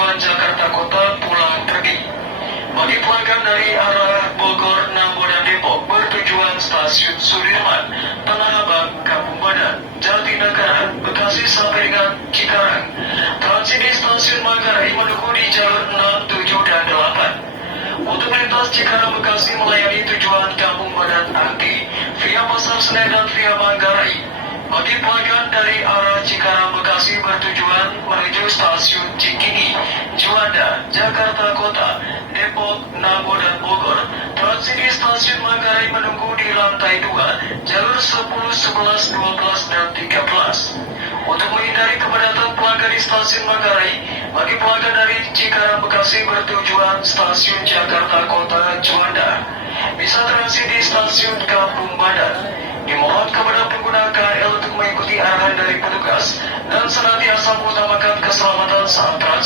bertujuan Jakarta Kota pulang pergi. Bagi pelanggan dari arah Bogor, Nambo, dan Depok bertujuan Stasiun Sudirman, Tanah Abang, Kampung Badan, Jatinegara, Bekasi sampai dengan Cikarang. Transit di Stasiun Manggarai menunggu di jalur 6, 7, dan 8. Untuk melintas Cikarang Bekasi melayani tujuan Kampung Badan Angki via Pasar Senen dan via Manggarai. Bagi pelanggan dari arah Cikarang Bekasi bertujuan menuju Stasiun Cikini, Juanda, Jakarta Kota, Depok, Nambo, dan Bogor, transit di Stasiun Manggarai menunggu di lantai 2, jalur 10, 11, 12, dan 13. Untuk menghindari kepadatan pelanggan di Stasiun Manggarai, bagi pelanggan dari Cikarang Bekasi bertujuan Stasiun Jakarta Kota, Juanda, bisa transit di Stasiun Kampung Badan. Dimohon kepada pengguna KRL untuk mengikuti arahan dari petugas dan senantiasa mengutamakan keselamatan saat transit.